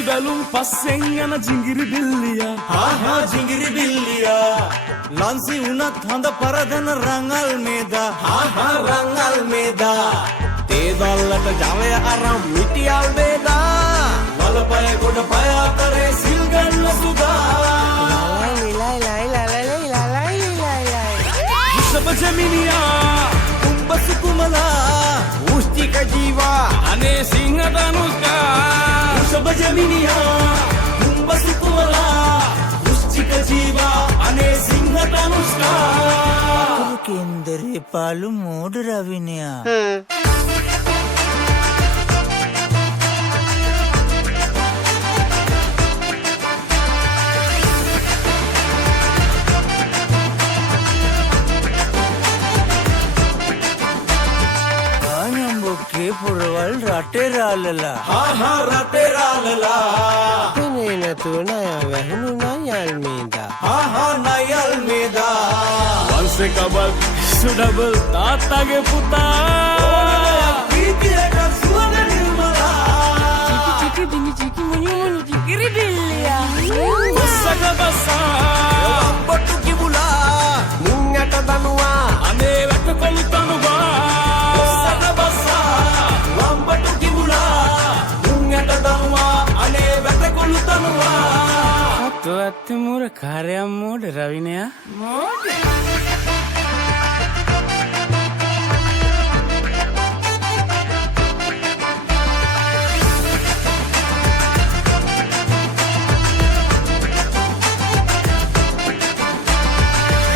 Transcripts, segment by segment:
පුංචි බැලුම් පස්සෙන් යන ජිංගිරි බිල්ලියා ආහා ජිංගිරි බිල්ලියා ලන්සි උනත් හඳ පරදන රංගල් මේදා ආහා රංගල් මේදා තේ දල්ලට ජවය අරන් මිටියල් වේදා වලපය ගොඩ පය අතරේ සිල් ගන්න සුදා වෘෂභ ජෙමිනියා කුම්භ සුකුමලා වෘශ්චික ජීවා අනේ සිංහ ධනුෂ්කා වෘෂභ ජෙමිනියා කුම්භ සුකුමලා වෘශ්චික ජීවා අනේ සිංහ ධනුෂ්කා केंद्रे पालू मोड रविनिया के पुरवल राटे रालला आहा राटे रालला तेने न तू नया वहनु नयल मेदा आहा नयल मेदा වංශේ කබල් සුඩබල් තාත්තගේ පුතා පීතියක සුවඳ නිර්මලා චිකි බිනි චිකි මුනි මුනි චිකිරි බිල්ලියා බස්සක බස්සා අප්පටු කිවුලා මුංගට දනුවා අනේ වැටකොළු තනුවා බස්සක බස්සා ලම්බටු කිවුලා මුංගට දනුවා අනේ වැටකොළු තනුවා तो अत्ते मुर कार्य मोड रविनया මොඩ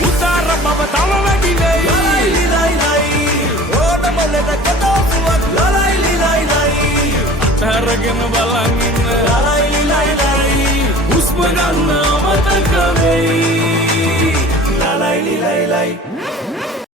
උදාර බව තම වැඩිවේ ලයි ලයි ලයි ඕන මොලේට කතෝසුවක් ලයි ලයි ලයි අතරගෙන බලන් ඉන්න ලයි ලයි ලයි හුස්ම ගන්න අමතක වෙයි ලයි ලයි ලයි